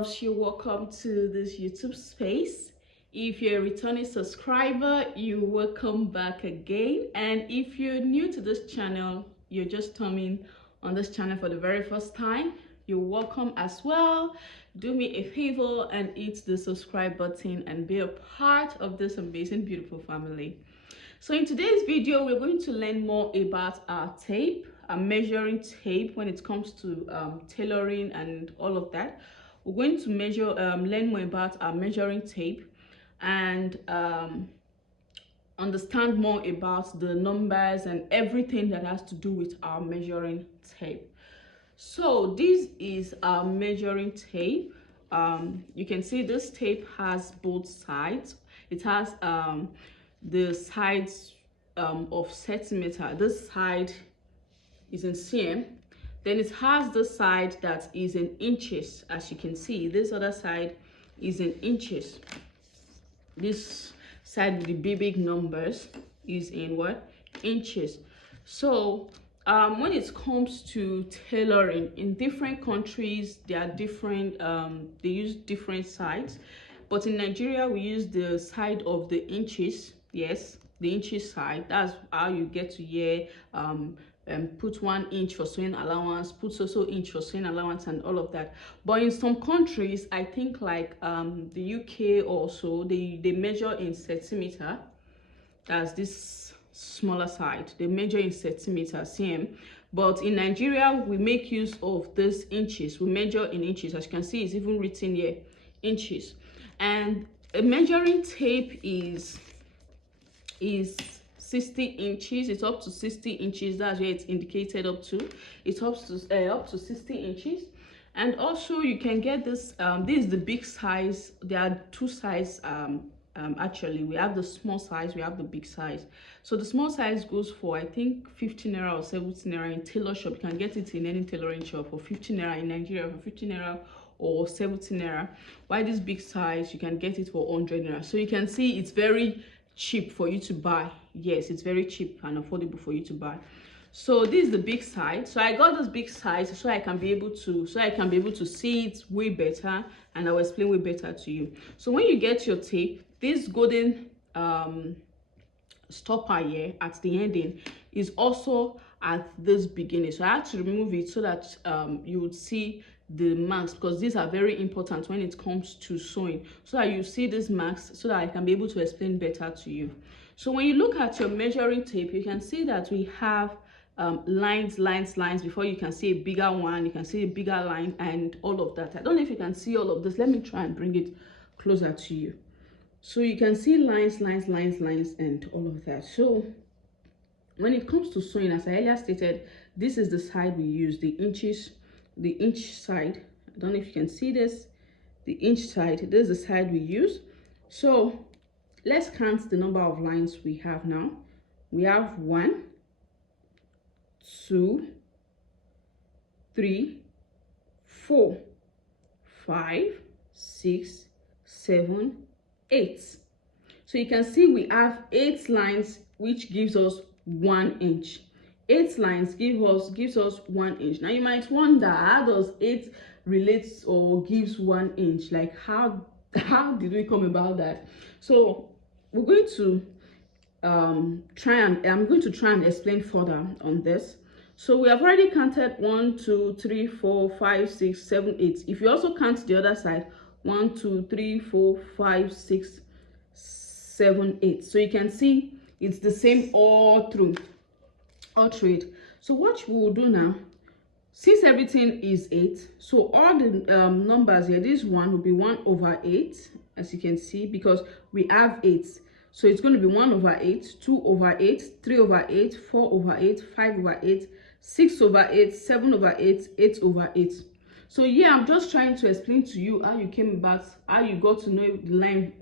loves, you're welcome to this YouTube space. If you're a returning subscriber, you're welcome back again. And if you're new to this channel, you're just coming on this channel for the very first time, you're welcome as well. Do me a favor and hit the subscribe button and be a part of this amazing, beautiful family. So in today's video, we're going to learn more about our tape, our measuring tape when it comes to tailoring and all of that. We're going to learn more about our measuring tape and understand more about the numbers and everything that has to do with our measuring tape. So this is our measuring tape. You can see this tape has both sides. It has the sides of centimeter. This side is in cm, then it has the side that is in inches. As you can see, this other side is in inches. This side with the big numbers is in what? Inches. So when it comes to tailoring, in different countries there are different they use different sides, but in Nigeria we use the side of the inches. Yes, the inches side. That's how you get to hear put 1 inch for sewing allowance, put so inch for sewing allowance and all of that. But in some countries, I think like the UK also, they measure in centimeter. That's this smaller side, they measure in centimeter, cm. But in Nigeria we make use of this inches. We measure in inches. As you can see, it's even written here, inches. And a measuring tape is 60 inches. It's up to 60 inches. That's where it's indicated up to. It's up to 60 inches. And also you can get this this is the big size. There are two sizes actually. We have the small size, we have the big size. So the small size goes for, I think, 15 naira or 17 naira in tailor shop. You can get it in any tailoring shop for 15 naira in Nigeria, for 15 naira or 17 naira. While this big size, you can get it for 100 naira. So you can see it's very cheap for you to buy. Yes, it's very cheap and affordable for you to buy. So this is the big size. So I got this big size so I can be able to see it way better, and I'll explain way better to you. So when you get your tape, this golden stopper here at the ending is also at this beginning. So I had to remove it so that you would see the marks, because these are very important when it comes to sewing, so that you see these marks so that I can be able to explain better to you. So when you look at your measuring tape, you can see that we have lines before you can see a bigger one. You can see a bigger line and all of that. I don't know if you can see all of this. Let me try and bring it closer to you. So you can see lines and all of that. So when it comes to sewing, as I earlier stated, this is the side we use, the inch side. I don't know if you can see this, the inch side. This is the side we use. So let's count the number of lines we have now. We have 1, 2, 3, 4, 5, 6, 7, 8. So you can see we have 8 lines, which gives us 1 inch. 8 lines gives us 1 inch. Now you might wonder, how does 8 relates or gives 1 inch? Like how did we come about that? So we're going to I'm going to try and explain further on this. So we have already counted 1, 2, 3, 4, 5, 6, 7, 8. If you also count the other side, 1, 2, 3, 4, 5, 6, 7, 8. So you can see it's the same all through it. So what we will do now, since everything is 8, so all the numbers here, this one will be 1/8, as you can see, because we have 8. So it's going to be 1/8, 2/8, 3/8, 4/8, 5/8, 6/8, 7/8, 8/8. So yeah, I'm just trying to explain to you how you came about, how you got to know the line,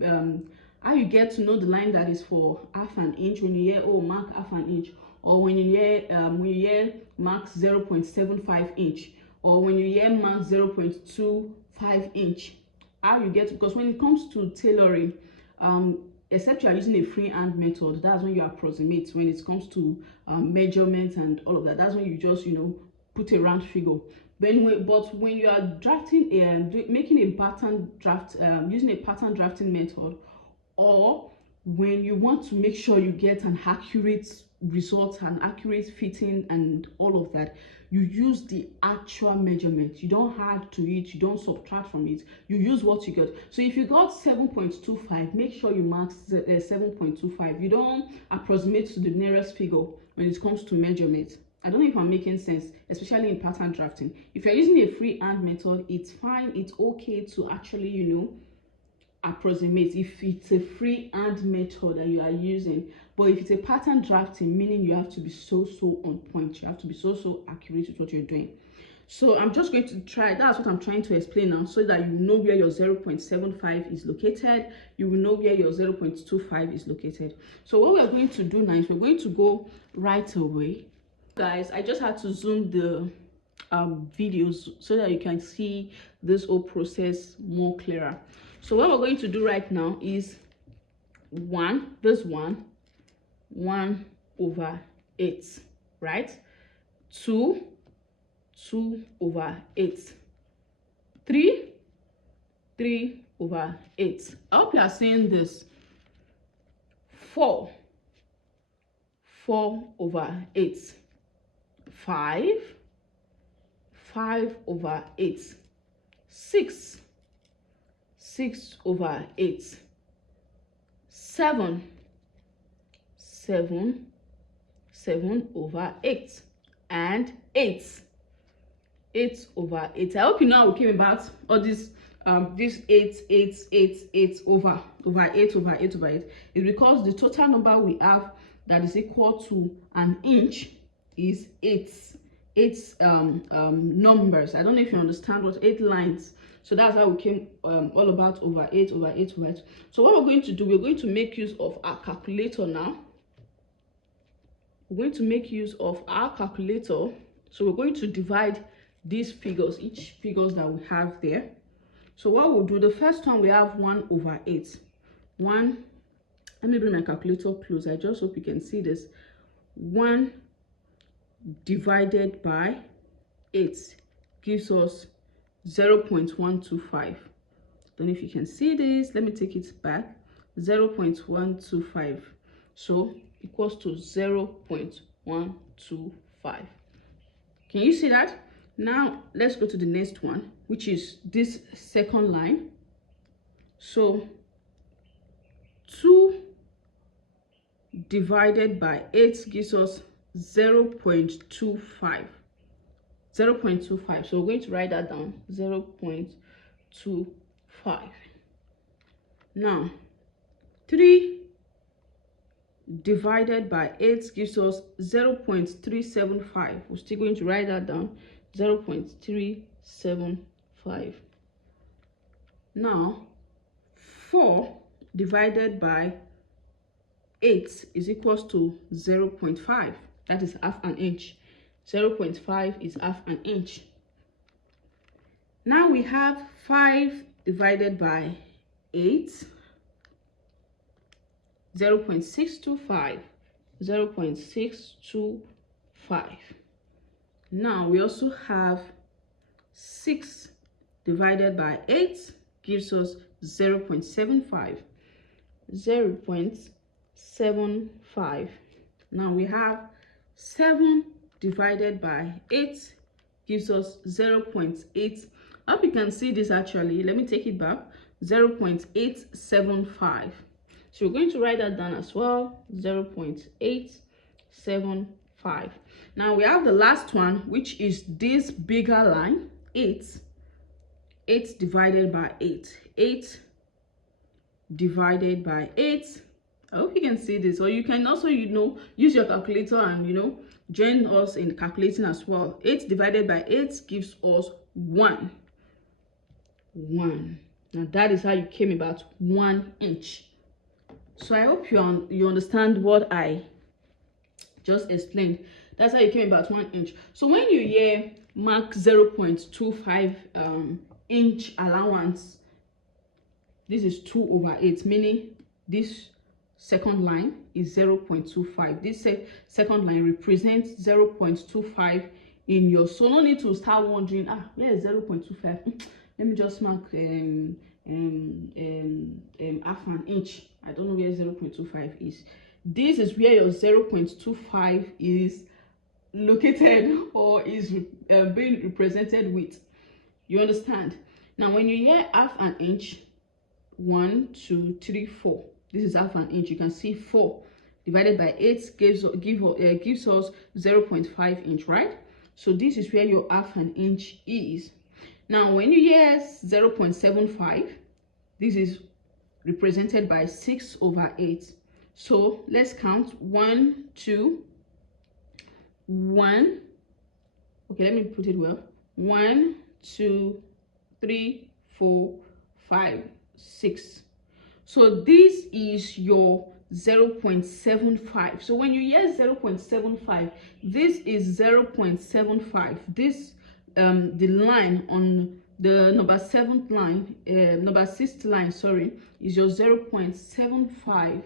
how you get to know the line that is for half an inch. When you hear, oh, mark half an inch, or when you hear mark 0.75 inch, or when you hear mark 0.25 inch, how you get, because when it comes to tailoring, except you are using a freehand method, that's when you approximate. When it comes to measurements and all of that, that's when you just put a round figure. But when you are drafting making a pattern draft, using a pattern drafting method, or when you want to make sure you get an accurate result, an accurate fitting and all of that, you use the actual measurement. You don't add to it, you don't subtract from it, you use what you got. So if you got 7.25, make sure you mark 7.25. You don't approximate to the nearest figure when it comes to measurement. I don't know if I'm making sense, especially in pattern drafting. If you're using a freehand method, it's fine, it's okay to actually, you know, approximate if it's a freehand method that you are using. But if it's a pattern drafting, meaning you have to be so on point, you have to be so accurate with what you're doing. So I'm just going to try, that's what I'm trying to explain now, so that you know where your 0.75 is located, you will know where your 0.25 is located. So what we're going to do now is we're going to go right away. Guys, I just had to zoom the videos so that you can see this whole process more clearer. So what we're going to do right now is 1 over 8, right? 2 over 8, 3 over 8. I hope you are seeing this. 4 over 8, 5 over 8, 6 over 8, 7 over 8, and 8 over 8. I hope you know how we came about all this 8 over 8 over 8 over 8 is because the total number we have that is equal to an inch is 8 numbers. I don't know if you understand what 8 lines. So that's how we came all about over 8 over 8 over 8. So what we're going to do, we're going to make use of our calculator now. We're going to make use of our calculator. So we're going to divide these figures, each figures that we have there. So what we'll do, the first one, we have 1 over 8. 1, let me bring my calculator close. I just hope you can see this. 1 divided by 8 gives us 0.125. Don't know if you can see this. Let me take it back. 0.125. So equals to 0.125. Can you see that? Now let's go to the next one, which is this second line. So 2 divided by 8 gives us 0.25. 0.25. So we're going to write that down. 0.25. Now 3 divided by 8 gives us 0.375. We're still going to write that down. 0.375. Now 4 divided by 8 is equals to 0.5. That is half an inch. 0.5 is half an inch. Now we have 5 divided by 8, 0.625. 0.625. Now we also have 6 divided by 8 gives us 0.75. 0.75. Now we have 7 divided by 8 gives us 0.8. I hope you can see this actually. Let me take it back. 0.875. So we're going to write that down as well. 0.875. Now we have the last one, which is this bigger line. 8 divided by 8. 8 divided by 8. I hope you can see this. Or you can also, use your calculator and, join us in calculating as well. 8 divided by 8 gives us 1. 1. Now that is how you came about 1 inch. So I hope you understand what I just explained. That's how you came about 1 inch. So when you hear mark 0.25 inch allowance, this is 2 over 8, meaning this second line is 0.25. This second line represents 0.25 in your, so no need to start wondering, where is 0.25? Let me just mark half an inch. I don't know where 0.25 is. This is where your 0.25 is located, or is being represented with. You understand? Now when you hear half an inch, 1 2 3 4, this is half an inch. You can see 4 divided by 8 gives us 0.5 inch, right? So this is where your half an inch is. Now when you hear 0.75, this is represented by 6/8. So let's count 1 2 1. Okay, let me put it well. 1 2 3 4 5 6. So this is your 0.75. So when you hear 0.75, this is 0.75. This the line on the number 6th line, sorry, is your 0.75.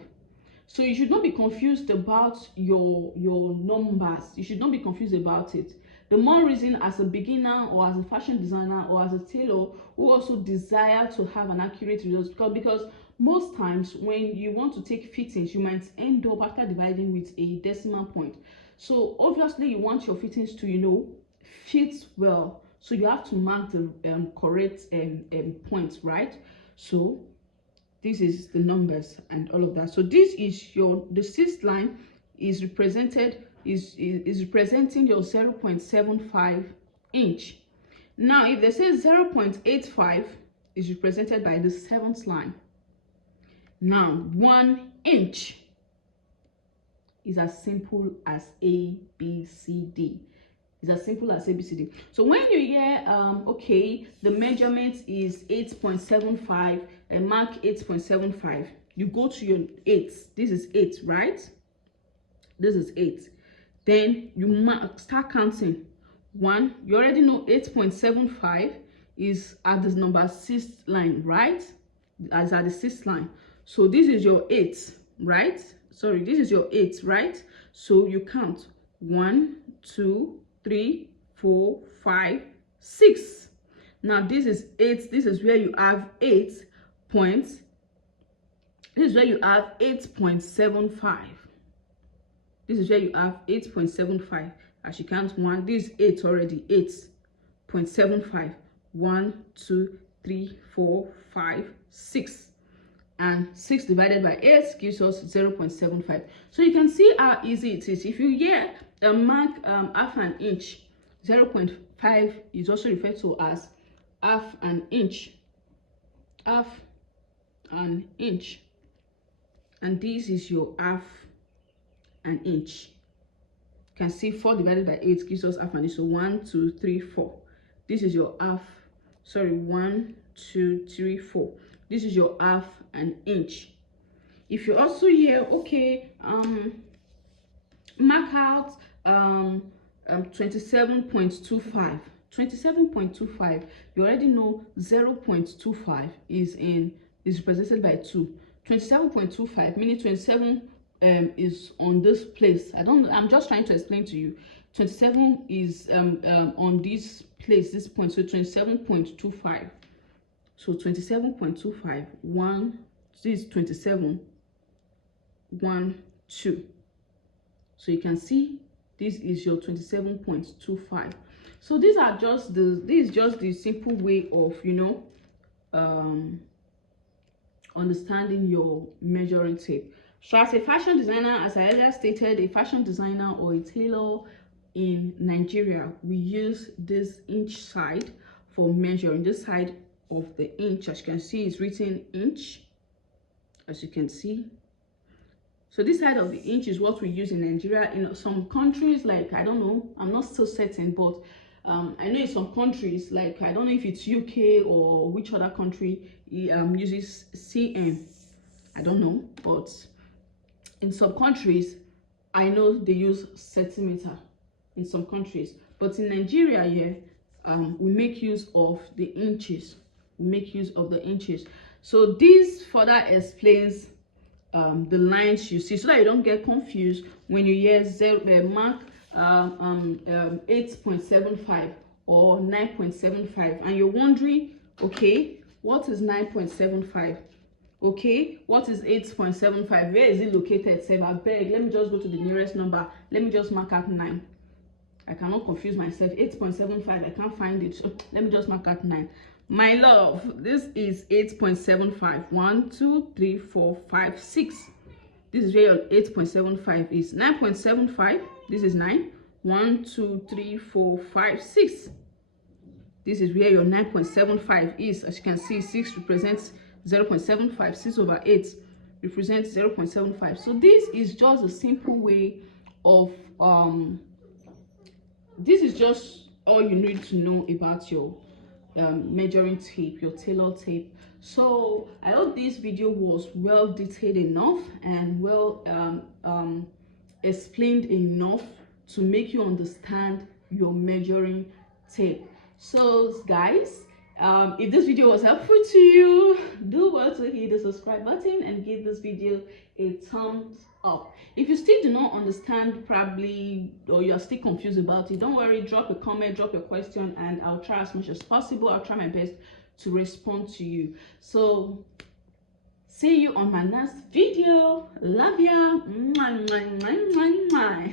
So you should not be confused about your numbers. You should not be confused about it. The more reason, as a beginner or as a fashion designer or as a tailor who also desire to have an accurate result, because most times when you want to take fittings, you might end up after dividing with a decimal point. So obviously you want your fittings to fit well, so you have to mark the correct points, right? So this is the numbers and all of that. So this is the 6th line is representing your 0.75 inch. Now if they say 0.85 is represented by the 7th line. Now 1 inch is as simple as ABCD. It's as simple as ABCD. So when you hear okay, the measurement is 8.75 and mark 8.75, you go to your 8. This is 8, right? This is 8. Then you start counting. 1, you already know 8.75 is at the number 6th line, right? As at the 6th line. So this is your 8, right? Sorry, this is your 8, right? So you count 1 2 3 4 5 6. Now this is 8. This is where you have 8 points. This is where you have 8.75. This is where you have 8.75. As you count 1, this is 8 already. 8.75. 1 2 3 4 5 6. And 6 divided by 8 gives us 0.75. So you can see how easy it is. If you hear mark half an inch, 0.5 is also referred to as half an inch. Half an inch. And this is your half an inch. You can see 4 divided by 8 gives us half an inch. So 1 2 3 4. This is your half. Sorry, 1 2 3 4. This is your half an inch. If you also hear okay, mark out 27.25. 27.25, you already know 0.25 is represented by 2. 27.25 meaning 27 is on this place. I'm just trying to explain to you. 27 is on this place, this point. So 27.25. So 27.25, 1, this is 27, 1 2. So you can see this is your 27.25. So this is just the simple way of understanding your measuring tape. So as a fashion designer, as I earlier stated, a fashion designer or a tailor in Nigeria, we use this inch side for measuring. This side of the inch, as you can see, is written inch, as you can see. So this side of the inch is what we use in Nigeria. In some countries, like, I don't know, I'm not so certain, but I know in some countries, like, I don't know if it's UK or which other country uses cm. I don't know, but in some countries, I know they use centimeter in some countries. But in Nigeria, yeah, we make use of the inches. We make use of the inches. So this further explains the lines you see, so that you don't get confused when you hear mark 8.75 or 9.75, and you're wondering, okay, what is 9.75? Okay, what is 8.75? Where is it located? Save, I beg, let me just go to the nearest number. Let me just mark out 9. I cannot confuse myself. 8.75, I can't find it. So let me just mark out 9. My love, this is 8.75. 1, 2, 3, 4, 5, 6. This is where your 8.75 is. 9.75, this is 9. 1, 2, 3, 4, 5, 6. This is where your 9.75 is. As you can see, 6 represents 0.75. 6 over 8 represents 0.75. So this is just a simple way of this is just all you need to know about your measuring tape, your tailor tape. So I hope this video was well detailed enough and well explained enough to make you understand your measuring tape. So guys, if this video was helpful to you, do well to hit the subscribe button and give this video a thumbs up. If you still do not understand probably, or you're still confused about it, don't worry, drop a comment, drop a question, and I'll try as much as possible. I'll try my best to respond to you. So see you on my next video. Love ya. Mwah, mwah, mwah, mwah, mwah.